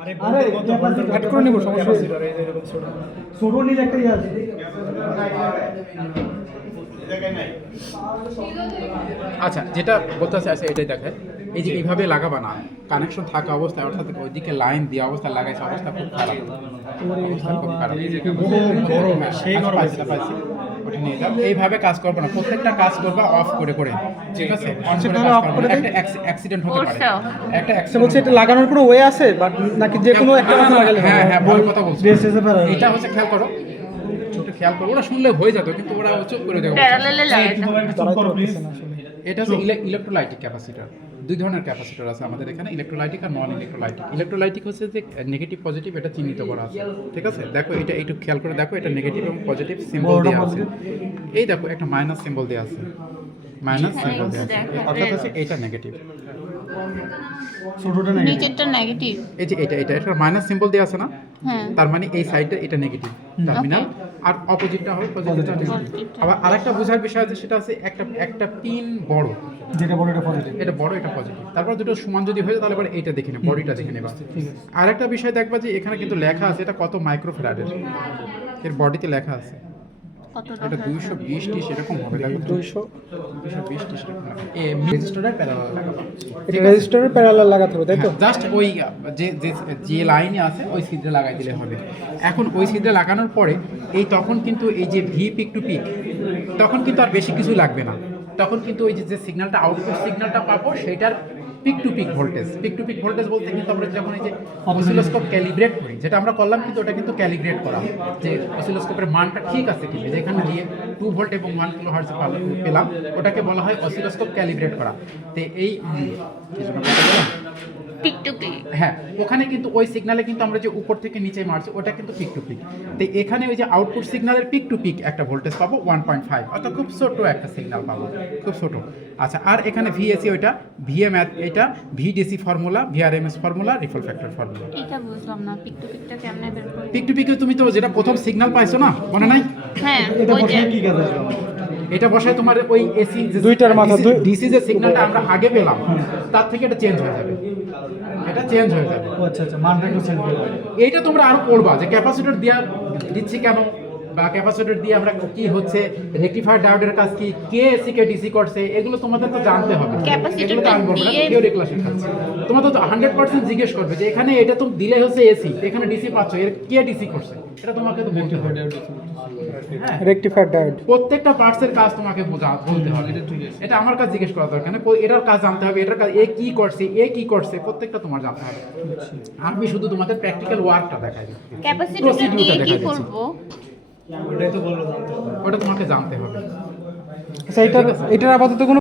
আরে অ্যাড করে নিব, সমস্যা নেই। ছোট নিলে একটা ইয়ে আছে। আচ্ছা, যেটা বলতে আছে এটাই দেখে, এই যে এইভাবে লাগাবা না, কানেকশন থাকা অবস্থায়, অর্থাৎ ওইদিকে লাইন দেওয়া অবস্থায় লাগাইছে, অবস্থা খুব খারাপ, অবস্থা খুব খারাপ। সেই গরম পাইছি, ওটা নিয়ে যাও। এইভাবে কাজ করবে না, প্রত্যেকটা কাজ করবা অফ করে করে, ঠিক আছে? অন করে কাজ করবে না, একটা অ্যাক্সিডেন্ট হতে পারে, একটা আচ্ছা বলছি, এটা লাগানোর কোনো ওয়ে আছে বা নাকি যে কোনো একটা কথা লাগালে? হ্যাঁ হ্যাঁ, ভালো কথা বলছো। বিএসএস এ পারে এটা হচ্ছে খেয়াল করো, ছোট খেয়াল করো, ওরা শুনলে হয়ে যেত, কিন্তু ওরা চুপ করে দেখো। এটা হচ্ছে ইলেকট্রোলাইটিক ক্যাপাসিটর। দুই ধরনের ক্যাপাসিটর আছে আমাদের এখানে, ইলেকট্রোলাইটিক আর নন ইলেকট্রোলাইটিক। ইলেকট্রোলাইটিক হচ্ছে যে নেগেটিভ পজিটিভ, এটা চিহ্নিত করা আছে, ঠিক আছে? দেখো এটা একটু খেয়াল করে দেখো, এটা নেগেটিভ এবং পজিটিভ সিম্বল দেওয়া আছে। এই দেখো একটা মাইনাস সিম্বল দেওয়া আছে, মাইনাস সিম্বল দেওয়া আছে, অর্থাৎ হচ্ছে এটা নেগেটিভ, ছোটটা নেই, নিচেরটা নেগেটিভ। এই যে এটা মাইনাস সিম্বল দেওয়া আছে না, হ্যাঁ, তার মানে এই সাইডটা এটা নেগেটিভ টার্মিনাল, আর অপোজিটটা হবে পজিটিভ। আবার আরেকটা বোঝার বিষয় আছে, সেটা আছে একটা পিন বড়, যেটা বড় এটা পজিটিভ, এটা বড়, এটা পজিটিভ। তারপর দুটো সমান যদি হয়ে যায়, তাহলে এবার এইটা দেখে নেব, বডিটা দেখে নেবা। আর একটা বিষয় দেখবা যে এখানে কিন্তু লেখা আছে এটা কত মাইক্রোফ্যারাডের, এর বডিতে লেখা আছে। কতটা? এটা 220 টি সেরকম হবে, দেখো 220 টি সেরকম হবে। এই রেজিস্টারের প্যারালাল লাগাবা, এটা রেজিস্টারের প্যারালাল লাগাতে হবে, তাই তো? জাস্ট ওই যে যে যে লাইনে আছে ওই ছিদ্রে লাগাই দিলে হবে। এখন ওই ছিদ্রে লাগানোর পরে তখন কিন্তু এই যে ভি পিক টু পিক, তখন কিন্তু আর বেশি কিছু লাগবে না, তখন কিন্তু ওই যে সিগন্যালটা, আউটপুট সিগন্যালটা পাবো, সেইটার পিক টু পিক ভোল্টেজ বলতে কিন্তু আমরা যখন এই যে অসিলোস্কোপ ক্যালিব্রেট করি, যেটা আমরা করলাম, কিন্তু ওটা কিন্তু ক্যালিব্রেট করা, যে অসিলোস্কোপের মানটা ঠিক আছে কিনা, যেখানে দিয়ে 2 ভোল্ট এবং 1 কিলো হার্টজ পেলাম, ওটাকে বলা হয় অসিলোস্কোপ ক্যালিব্রেট করা। তো এই পিক টু পিক, হ্যাঁ, ওখানে কিন্তু ওই সিগনালে কিন্তু আমরা যে উপর থেকে নিচে মারছি, ওটা কিন্তু পিক টু পিক। তো এখানে ওই যে আউটপুট সিগন্যালের পিক টু পিক একটা ভোল্টেজ পাবো 1.5, অর্থাৎ খুব ছোট একটা সিগন্যাল পাবো, খুব ছোট। আচ্ছা, আর এখানে ভিএসি, ওইটা ভিএম, এটা VDC formula, V RMS formula, ripple factor formula. এটা বুঝলাম না, পিক টু পিকটা কেমনে বের করব? পিক টু পিকে তুমি তো যেটা প্রথম সিগন্যাল পাইছো না, মনে নাই? হ্যাঁ, এটা ওই যে বসে কি কাজ আসবে? এটা বসায় তোমার ওই এসি দুইটার মাথা, ডিসি যে সিগন্যালটা আমরা আগে পেলাম, তার থেকে এটা চেঞ্জ হয়ে যাবে, এটা চেঞ্জ হয়ে যাবে। ও আচ্ছা আচ্ছা, মানটা একটু চেঞ্জ করবে। এইটা তোমরা আরো পড়বা যে ক্যাপাসিটর দিচ্ছি কেন, বা ক্যাপাসিটর দিয়ে আমরা কি হচ্ছে, রেকটিফায়ার ডায়োডের কাজ কি, কে এসি কে ডিসি করছে, এগুলো তোমাদের তো জানতে হবে। এগুলো তো আমি বলবো না, থিওরি ক্লাস শেখাচ্ছি। তোমাদের তো 100% জিজ্ঞেস করবে যে এখানে এটা তো দিলে হচ্ছে এসি, এখানে ডিসি পাচ্ছ, এর কে ডিসি করছে, এটা তোমাকে তো বলতে হবে। হ্যাঁ, রেকটিফায়ার ডায়োড, প্রত্যেকটা পার্টসের কাজ তোমাকে বলতে হবে, এটা আমার কাছে জিজ্ঞেস করা দরকার নেই, এটার কাজ জানতে হবে, এটার কাজ এ কি করছে, প্রত্যেকটা তোমার জানতে হবে। আমি শুধু তোমাদের প্র্যাকটিক্যাল ওয়ার্কটা দেখাই, ক্যাপাসিটরটা দিয়ে কি করব? ওটাই তো বললো। ওটা তোমাকে জানতে হবে। আচ্ছা, এটার আপাতত কোনো